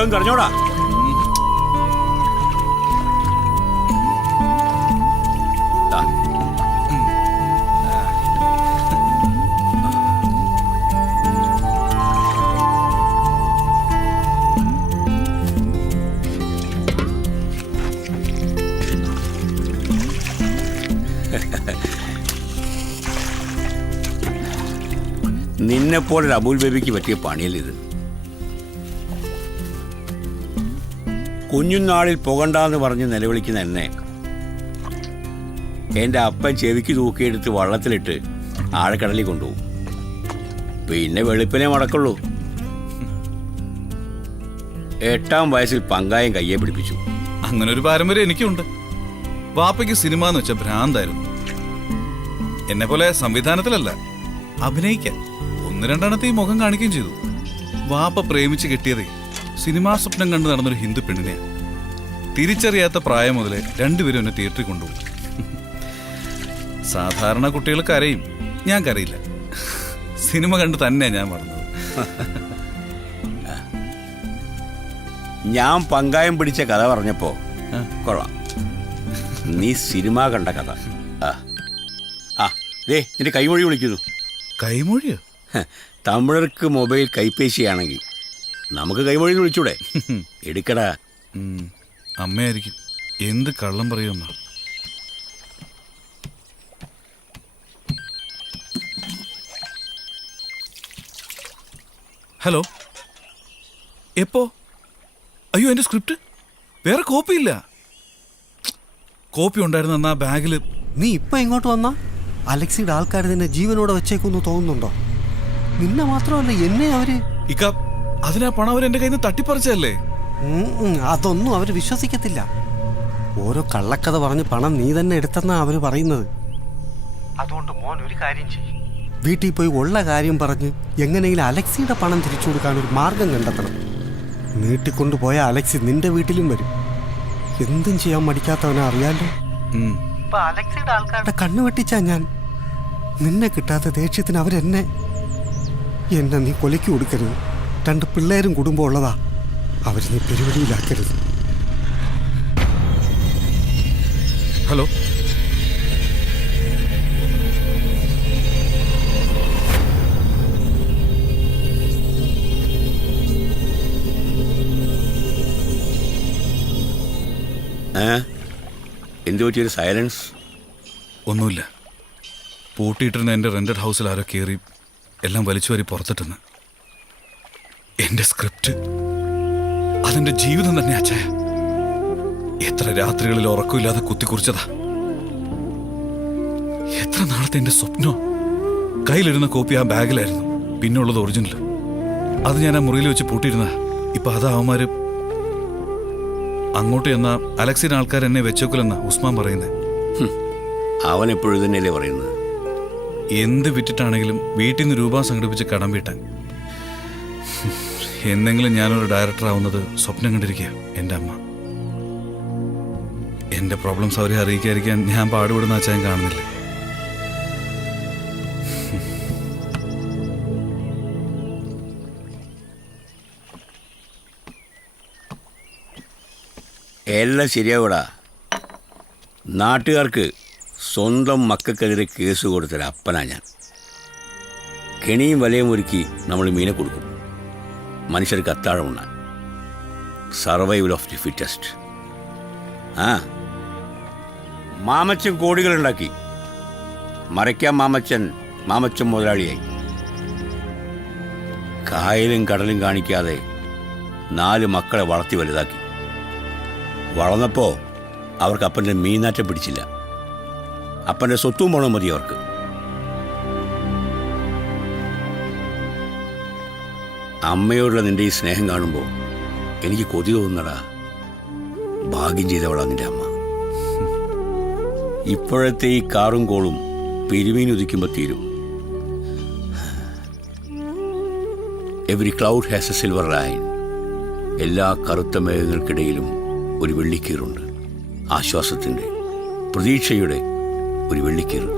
വല്ലതും പറഞ്ഞോടാ. നിന്നെപ്പോലൊരു അബുൽ ബേബിക്ക് പറ്റിയ പണിയല്ലിത്. കുഞ്ഞുനാളിൽ പുകണ്ടാന്ന് പറഞ്ഞ് നിലവിളിക്കുന്ന എന്നെ എൻ്റെ അപ്പൻ ചെവിക്ക് തൂക്കിയെടുത്ത് വള്ളത്തിലിട്ട് ആഴക്കടലിൽ കൊണ്ടുപോകും. പിന്നെ വെളുപ്പിനെ മടക്കുള്ളൂ. 8-ാം വയസ്സിൽ പങ്കായം കയ്യെ പിടിപ്പിച്ചു. അങ്ങനെ ഒരു പാരമ്പര്യം എനിക്കുണ്ട്. വാപ്പയ്ക്ക് സിനിമ എന്ന് വെച്ചാൽ ഭ്രാന്തായിരുന്നു. എന്നെ പോലെ സംവിധാനത്തിലല്ല, അഭിനയിക്കാൻ. 1-2 ഈ മുഖം കാണിക്കുകയും ചെയ്തു. വാപ്പ പ്രേമിച്ച് കെട്ടിയതേ സിനിമാ സ്വപ്നം കണ്ട് നടന്നൊരു ഹിന്ദു പെണ്ണിനെയാണ്. തിരിച്ചറിയാത്ത പ്രായം മുതലേ രണ്ടുപേരും എന്നെ തിയേറ്ററിൽ കൊണ്ടുപോകും. സാധാരണ കുട്ടികൾ കരയും, ഞാൻ കരയില്ല. സിനിമ കണ്ട് തന്നെയാണ് ഞാൻ വളർന്നത്. ഞാൻ പങ്കായം പിടിച്ച കഥ പറഞ്ഞപ്പോ കൊള്ളാം. നീ സിനിമ കണ്ട കഥ. നിന്റെ കൈമൊഴി വിളിക്കുന്നു. കൈമൊഴിയോ? തമിഴർക്ക് മൊബൈൽ കൈപ്പേശിയാണെങ്കിൽ നമുക്ക് കൈമൊഴി വിളിച്ചൂടെ? എടുക്കടാ. അമ്മയായിരിക്കും. എന്ത് കള്ളം പറയുന്ന. ഹലോ, എപ്പോ? അയ്യോ, എന്റെ സ്ക്രിപ്റ്റ് വേറെ കോപ്പിയില്ല. കോപ്പി ഉണ്ടായിരുന്ന ആ ബാഗിൽ. നീ ഇപ്പൊ ഇങ്ങോട്ട് വന്നാ അലക്സിയുടെ ആൾക്കാർ നിന്നെ ജീവനോടെ വെച്ചേക്കൊന്ന് തോന്നുന്നുണ്ടോ? നിന്നെ മാത്രമല്ല, എന്നെ അവര് അതിനാ പണം അവർ എന്റെ കയ്യിൽ നിന്ന് തട്ടിപ്പറിച്ചല്ലേ? അതൊന്നും അവര് വിശ്വസിക്കത്തില്ല. ഓരോ കള്ളക്കഥ പറഞ്ഞ് പണം നീ തന്നെ എടുത്തെന്നാ അവര് പറയുന്നത്. അതുകൊണ്ട് മോൻ ഒരു കാര്യം ചെയ്യും, വീട്ടിൽ പോയി ഉള്ള കാര്യം പറഞ്ഞ് എങ്ങനെയെങ്കിലും അലക്സിയുടെ പണം തിരിച്ചു കൊടുക്കാൻ ഒരു മാർഗം കണ്ടെത്തണം. നീട്ടിക്കൊണ്ടുപോയ അലക്സി നിന്റെ വീട്ടിലും വരും. എന്തും ചെയ്യാൻ മടിക്കാത്തവനെ അറിയാലോ. അലക്സിയുടെ ആൾക്കാരുടെ കണ്ണു വെട്ടിച്ചാ ഞാൻ. നിന്നെ കിട്ടാത്ത ദേഷ്യത്തിന് അവരെന്നെ നീ കൊലയ്ക്ക് കൊടുക്കരുത്. 2 പിള്ളേരും കുടുംബം ഉള്ളതാ. അവർ നീ പെരുവഴിയിലാക്കരുത്. ഹലോ, എന്തു പറ്റിയൊരു സൈലൻസ്? ഒന്നുമില്ല. പൂട്ടിയിട്ടിരുന്ന എൻ്റെ റെന്റഡ് ഹൗസിൽ ആരോ കയറി എല്ലാം വലിച്ചു വാരി പുറത്തിട്ടെന്ന്. എന്റെ സ്ക്രിപ്റ്റ്, അതെന്റെ ജീവിതം തന്നെ അച്ഛായ. എത്ര രാത്രികളിൽ ഉറക്കമില്ലാതെ കുത്തിക്കുറിച്ചതാ. എത്ര നാളത്തെ എന്റെ സ്വപ്നോ. കയ്യിലിരുന്ന കോപ്പി ആ ബാഗിലായിരുന്നു, പിന്നുള്ളത് ഒറിജിനൽ. അത് ഞാൻ ആ മുറിയിൽ വെച്ച് പൂട്ടിയിരുന്ന. ഇപ്പൊ അത് അവന്മാര് അങ്ങോട്ട് ചെന്ന അലക്സിന്റെ ആൾക്കാർ എന്നെ വെച്ചോക്കലെന്നാ ഉസ്മാൻ പറയുന്നത്. അവൻ എപ്പോഴും തന്നെയല്ലേ പറയുന്നത്. എന്ത് വിറ്റിട്ടാണെങ്കിലും വീട്ടിൽ നിന്ന് രൂപ സംഘടിപ്പിച്ച് കടം വീട്ടാൻ. എന്തെങ്കിലും ഞാനൊരു ഡയറക്ടർ ആവുന്നത് സ്വപ്നം കണ്ടിരിക്കുക എൻ്റെ അമ്മ. എൻ്റെ പ്രോബ്ലംസ് അവരെ അറിയിക്കാതിരിക്കാൻ ഞാൻ പാടുപെടുന്ന അച്ഛൻ കാണുന്നില്ല. എല്ലാം ശരിയാവൂടാ. നാട്ടുകാർക്ക് സ്വന്തം മക്കൾക്കെതിരെ കേസ് കൊടുത്തൊരു അപ്പനാ ഞാൻ. കെണിയും വലയും ഒരുക്കി നമ്മൾ മീനെ കൊടുക്കും. മനുഷ്യർക്ക് അത്താഴം ഉണ്ണാൻ. Survival of the fittest. Mamachan കോടികളുണ്ടാക്കി. മറയ്ക്കാൻ മാമച്ചൻ മുതലാളിയായി. കായലും കടലും കാണിക്കാതെ 4 മക്കളെ വളർത്തി വലുതാക്കി. വളർന്നപ്പോൾ അവർക്ക് അപ്പൻ്റെ മീനാറ്റം പിടിച്ചില്ല. അപ്പൻ്റെ സ്വത്തും പണവും മതി അവർക്ക്. അമ്മയോടുള്ള നിന്റെ ഈ സ്നേഹം കാണുമ്പോൾ എനിക്ക് കൊതി തോന്നുന്നടാ. ഭാഗ്യം ചെയ്തവളാ നിന്റെ അമ്മ. ഇപ്പോഴത്തെ ഈ കാറും കോളും പെരുമീനുദിക്കുമ്പോൾ തീരും. Every cloud has A silver line. എല്ലാ കറുത്ത മേഘങ്ങൾക്കിടയിലും ഒരു വെള്ളിക്കീറുണ്ട്. ആശ്വാസത്തിൻ്റെ, പ്രതീക്ഷയുടെ ഒരു വെള്ളിക്കീറ്.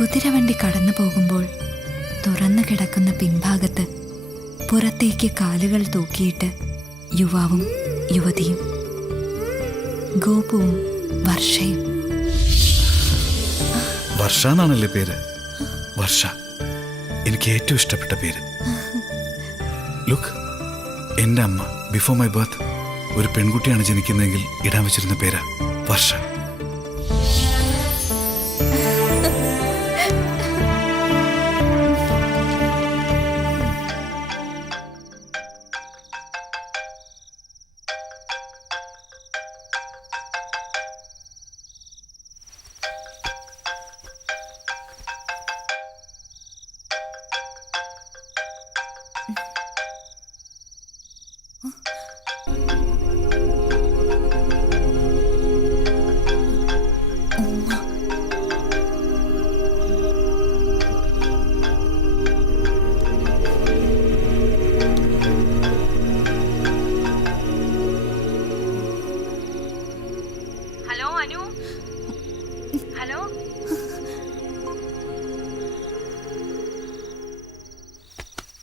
കുതിരവണ്ടി കടന്നു പോകുമ്പോൾ തുറന്നു കിടക്കുന്ന പിൻഭാഗത്ത് പുറത്തേക്ക് കാലുകൾ തൂക്കിയിട്ട് യുവാവും യുവതിയും, ഗോപുവും വർഷയും. വർഷ എന്നാണല്ലേ പേര്? വർഷ എനിക്ക് ഏറ്റവും ഇഷ്ടപ്പെട്ട പേര്. ലുക്ക്, എൻ്റെ അമ്മ ബിഫോർ മൈ ബർത്ത് ഒരു പെൺകുട്ടിയാണ് ജനിക്കുന്നതെങ്കിൽ ഇടാൻ വെച്ചിരുന്ന പേരാ വർഷ.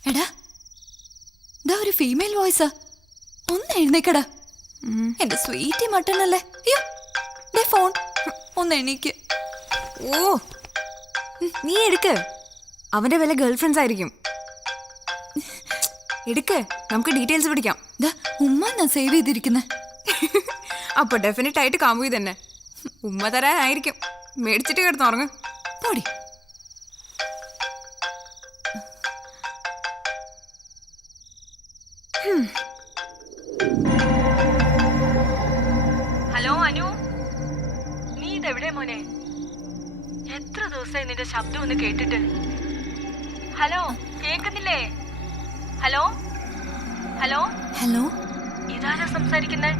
എടാ, ഇതാ ഒരു ഫീമെയിൽ വോയിസാ. ഒന്ന് എഴുന്നേക്കടാ. എന്റെ സ്വീറ്റ് മട്ടണല്ലേ. അയ്യോ, ദേ ഫോൺ. ഒന്ന് എണീക്ക്. ഓ, നീ എടുക്ക്. അവന്റെ വല്ല ഗേൾഫ്രണ്ട്സ് ആയിരിക്കും. എടുക്ക്, നമുക്ക് ഡീറ്റെയിൽസ് പിടിക്കാം. ദാ ഉമ്മ ഞാൻ സേവ് ചെയ്തിരിക്കുന്നെ. അപ്പൊ ഡെഫിനറ്റ് ആയിട്ട് കാമുകി തന്നെ. ഉമ്മ തരാനായിരിക്കും. മേടിച്ചിട്ട് കിടന്നുറങ്ങ്. പോടി. ഹലോ അനു, നീ ഇതെവിടെ മോനെ? എത്ര ദിവസമായി നിന്റെ ശബ്ദം ഒന്ന് കേട്ടിട്ട്. ഹലോ, കേൾക്കുന്നില്ലേ? ഹലോ ഹലോ ഹലോ, ഇതാരാ സംസാരിക്കുന്നേ?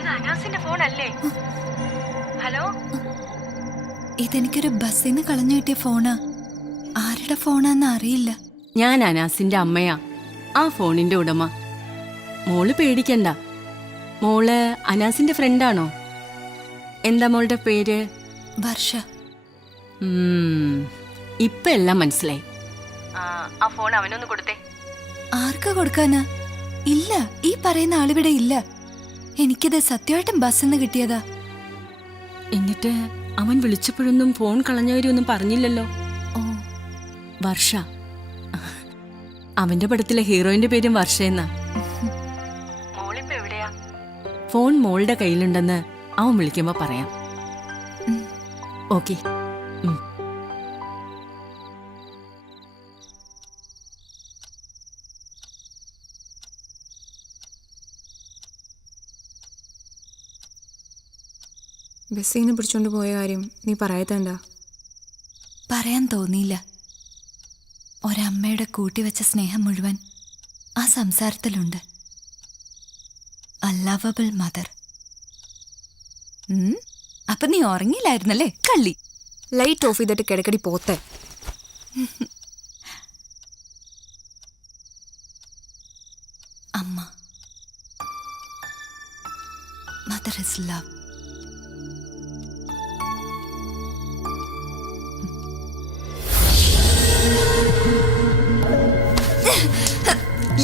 ഇത് അനാസിന്റെ ഫോൺ അല്ലേ? ഹലോ, ഇതെനിക്കൊരു ബസ്സിൽ നിന്ന് കളഞ്ഞു കിട്ടിയ ഫോണാ. ആരുടെ ഫോണാന്ന് അറിയില്ല. ഞാൻ അനാസിന്റെ അമ്മയാ, ആ ഫോണിന്റെ ഉടമ. മോള് പേടിക്കണ്ട. മോള് അനാസിന്റെ ഫ്രണ്ടാണോ? എന്താ മോളുടെ പേര്? വർഷ. ഇപ്പൊ എല്ലാം മനസ്സിലായി. ആ ഫോൺ അവനൊന്ന് കൊടുത്തേ. ആർക്കാ കൊടുക്കാനാ? ഇല്ല, ഈ പറയുന്ന ആളിവിടെ ഇല്ല. എനിക്കിത് സത്യമായിട്ടും ബസ്സിന്ന് കിട്ടിയതാ. എന്നിട്ട് അവൻ വിളിച്ചപ്പോഴൊന്നും ഫോൺ കളഞ്ഞവരൊന്നും പറഞ്ഞില്ലല്ലോ. ഓ, വർഷ. അവന്റെ പടത്തിലെ ഹീറോയിന്റെ പേരും വർഷ എന്നാ. മോളിപ്പോ എവിടെയാ? ഫോൺ മോളുടെ കയ്യിലുണ്ടെന്ന് അവൻ വിളിക്കുമ്പോ പറയാം. ഓക്കെ. ബസ്സിന്ന് പിടിച്ചോണ്ട് പോയ കാര്യം നീ പറയാത്തെന്താ? പറയാൻ തോന്നിയില്ല. ഒരമ്മയുടെ കൂട്ടിവെച്ച സ്നേഹം മുഴുവൻ ആ സംസാരത്തിലുണ്ട്. അല്ലവബിൾ മദർ. അപ്പൊ നീ ഉറങ്ങിയില്ലായിരുന്നല്ലേ കള്ളി? ലൈറ്റ് ഓഫ് ചെയ്തിട്ട് കിടക്കടി പോത്തെ. അമ്മ. Mother is love.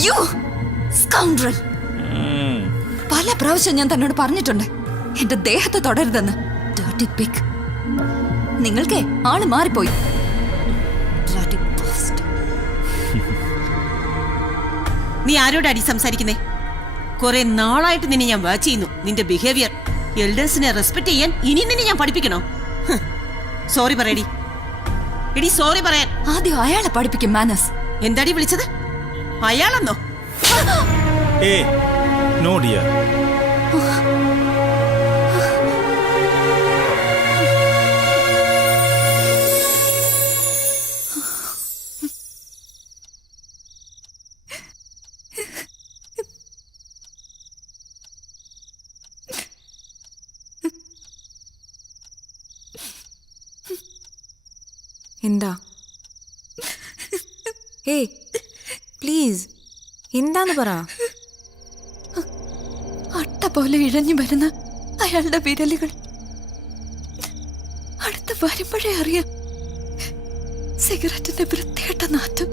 You scoundrel! പല പ്രാവശ്യം ഞാൻ തന്നോട് പറഞ്ഞിട്ടുണ്ട് എന്റെ ദേഹത്ത് തൊടരുതെന്ന്. Dirty pig. നിങ്ങൾക്കേ ആള് മാറിപ്പോയി. Bloody bastard. നീ ആരോടാടി സംസാരിക്കുന്നേ? കുറെ നാളായിട്ട് നിന്നെ ഞാൻ വാച്ച് ചെയ്യുന്നു. നിന്റെ ബിഹേവിയർ, എൽഡേഴ്സിനെ റെസ്പെക്ട് ചെയ്യാൻ ഇനി നിന്നെ ഞാൻ പഠിപ്പിക്കണോ? സോറി പറയടി. എടി സോറി പറയാൻ. ആദ്യം അയാളെ പഠിപ്പിക്കും മാനസ്. എന്താടി വിളിച്ചത്? അയാളെന്നോ? No dear. എന്താ? ഏയ് പ്ലീസ്, എന്താന്ന് പറ. അട്ട പോലെ ഇഴഞ്ഞു വരുന്ന അയാളുടെ വിരലുകൾ, അടുത്ത് വരുമ്പോഴേ അറിയാം സിഗരറ്റിന്റെ വൃത്തികെട്ട നാറ്റം.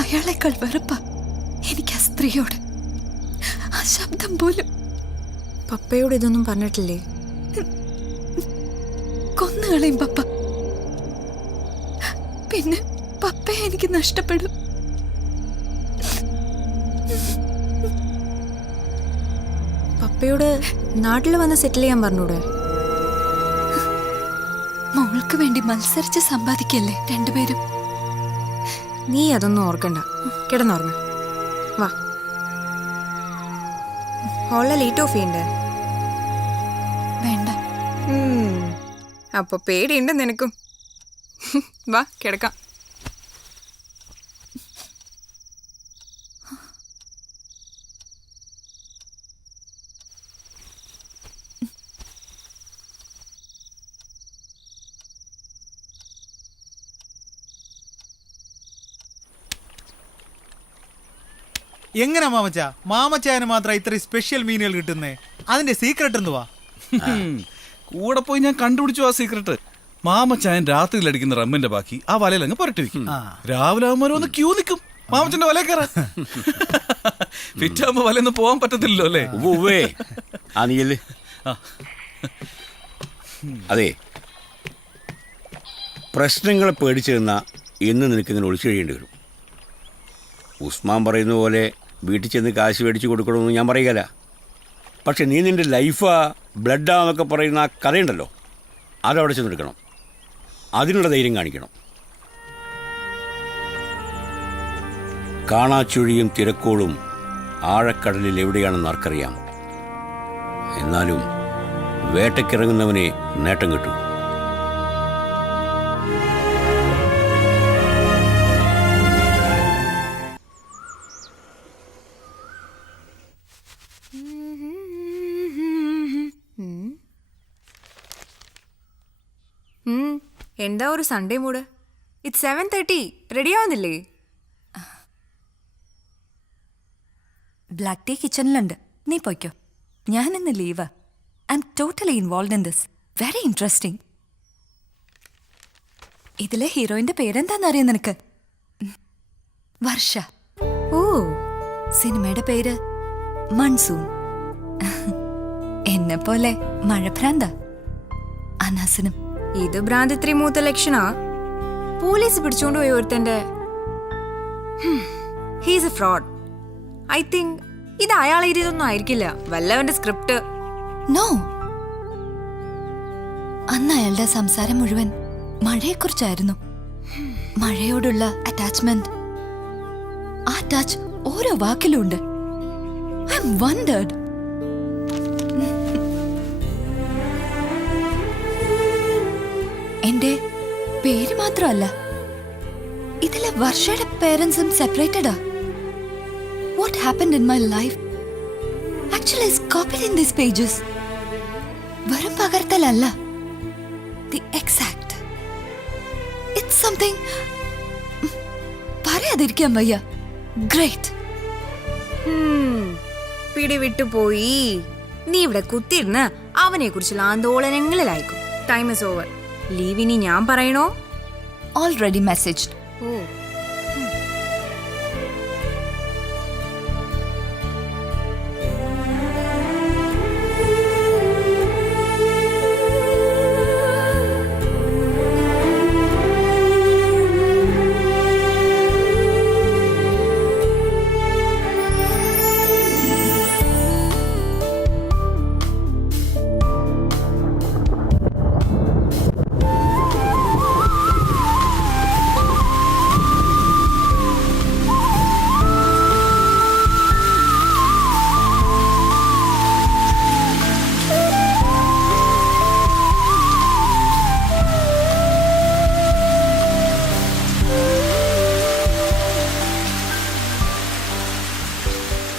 അയാളെക്കാൾ വെറുപ്പ എനിക്ക് ആ സ്ത്രീയോട്. ആ ശബ്ദം പോലും. പപ്പയോട് ഇതൊന്നും പറഞ്ഞിട്ടില്ലേ? കൊന്നുകളയും പപ്പ. പിന്നെ പപ്പയെ എനിക്ക് നഷ്ടപ്പെടും. പപ്പയോട് നാട്ടിൽ വന്ന് സെറ്റിൽ ചെയ്യാൻ പറഞ്ഞൂടെ? മോൾക്ക് വേണ്ടി മത്സരിച്ച് സമ്പാദിക്കല്ലേ രണ്ടുപേരും. നീ അതൊന്നും ഓർക്കണ്ട, കിടന്നുറങ്ങ. വാ, ഹോളിലെ ലൈറ്റ് ഓഫ് ചെയ്യണ്ടേ? വേണ്ട. അപ്പൊ പേടിയുണ്ട് നിനക്കും. വാ കിടക്കാം. എങ്ങനെ മാമച്ചായന് മാത്രം ഇത്രയും സ്പെഷ്യൽ മീനുകൾ കിട്ടുന്നേ? അതിന്റെ സീക്രട്ട് എന്തുവാ? കൂടെ പോയി ഞാൻ കണ്ടുപിടിച്ചു ആ സീക്രട്ട്. മാമച്ചായൻ രാത്രിയിൽ അടിക്കുന്ന റമ്മിന്റെ ബാക്കി ആ വലയിൽ അങ്ങ് പുരട്ടി വെക്കും. രാവിലെ ആകുമ്പോൾ ഒന്ന് ക്യൂ നിൽക്കും മാമച്ചന്റെ വല കയറാൻ. ഫിറ്റാകുമ്പോ വലയൊന്നും പോകാൻ പറ്റത്തില്ലല്ലോ അല്ലേ? അതെ, പ്രശ്നങ്ങളെ പേടിച്ചു നിന്നാ എന്ന് നിനക്കിങ്ങനെ ഒളിച്ചു കഴിയേണ്ടി വരും. ഉസ്മാൻ പറയുന്ന പോലെ വീട്ടിൽ ചെന്ന് കാശ് മേടിച്ച് കൊടുക്കണമെന്ന് ഞാൻ പറയുകയില്ല. പക്ഷെ നീ നിൻ്റെ ലൈഫാ ബ്ലഡാന്നൊക്കെ പറയുന്ന ആ കഥയുണ്ടല്ലോ, അതവിടെ ചെന്നെടുക്കണം. അതിനുള്ള ധൈര്യം കാണിക്കണം. കാണാച്ചുഴിയും തിരക്കോളും ആഴക്കടലിൽ എവിടെയാണെന്ന് ആർക്കറിയാം. എന്നാലും വേട്ടയ്ക്കിറങ്ങുന്നവനെ നേട്ടം കിട്ടും. എന്താ ഒരു സൺഡേ മൂഡ്? ഇറ്റ്സ് 7:30. റെഡി ആവുന്നില്ലേ? ബ്ലാക്ക് ടീ കിച്ചണിലുണ്ട്, നീ പോയിക്കോ. ഞാൻ ഇന്ന് leave. I am totally involve in this. Very interesting. ഇതിലെ ഹീറോയിന്റെ പേരെന്താന്നറിയാം നിനക്ക്? വർഷ. ഓ, സിനിമയുടെ പേര് മൺസൂൺ. എന്നെ പോലെ മഴഭ്രാന്ത. അനാസനം. ഇത് ഭ്രാന്തി ഇത്രയും മൂത്ത ലക്ഷണാ. പോലീസ് പിടിച്ചോണ്ട് പോയി ഒരുത്തന്റെ. He's A fraud. I think ഇത് അയാൾ എഴുതിയതൊന്നും ആയിരിക്കില്ല, വല്ലവന്റെ സ്ക്രിപ്റ്റ്. നോ, അന്ന് അയാളുടെ സംസാരം മുഴുവൻ മഴയെക്കുറിച്ചായിരുന്നു. മഴയോടുള്ള അറ്റാച്ച്മെന്റ്. ആ ടച്ച് ഓരോ വാക്കിലും ഉണ്ട്. I am wondered. എന്റെ പേര് മാത്രമല്ല, ഇതിലെ വർഷയുടെ പേരൻസും സെപ്പറേറ്റഡാ. What happened in my life actually is copied in these pages. വെറും പകർത്തലല്ല, ദി എക്സാക്ട്. ഇറ്റ്സ് സംതിങ് പറയാതിരിക്കാൻ വയ്യ. ഗ്രേറ്റ്. പിടിവിട്ടുപോയി. നീ ഇവിടെ കുത്തിയിരുന്ന് അവനെ കുറിച്ചുള്ള ആന്തോളനങ്ങളിലായിക്കും. Time is over. ലീവിനി ഞാൻ പറയണോ? Already message. ഓ,